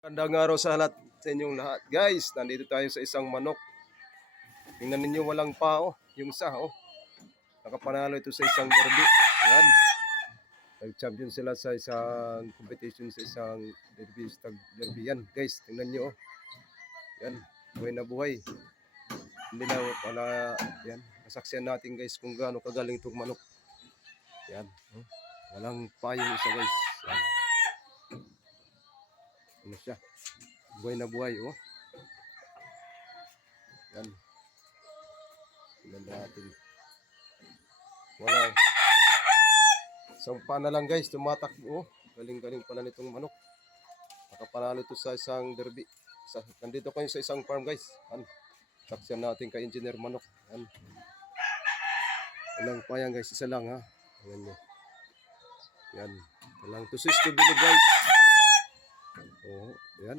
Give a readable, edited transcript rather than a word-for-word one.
Magandang araw sa lahat, sa inyong lahat. Guys, nandito tayo sa isang manok. Tingnan ninyo, walang pao. Yung isa, oh. Nakapanalo ito sa isang derby. Yan. Nag-champion sila sa isang competition sa isang derby. Derby yan, guys. Tingnan nyo, oh. Yan. Buhay na buhay. Hindi na wala, yan. Nasaksiyan natin, guys, kung gaano kagaling itong manok. Yan. Oh. Walang pa yung isa, guys. Yan. Ano siya? Buhay na buhay, oh. Yan. Tingnan natin. Wala. Isang pa na lang, guys. Tumatakbo, oh. Galing-galing pala nitong manok. Nakapanalo ito sa isang derby. Nandito kayo sa isang farm, guys. Yan. Saksiyan natin kay Engineer Manok. Yan. Walang pa yan, guys. Isa lang, ha. Ayan nyo. Yan. Walang tusis to bilog, guys. Oh, yan.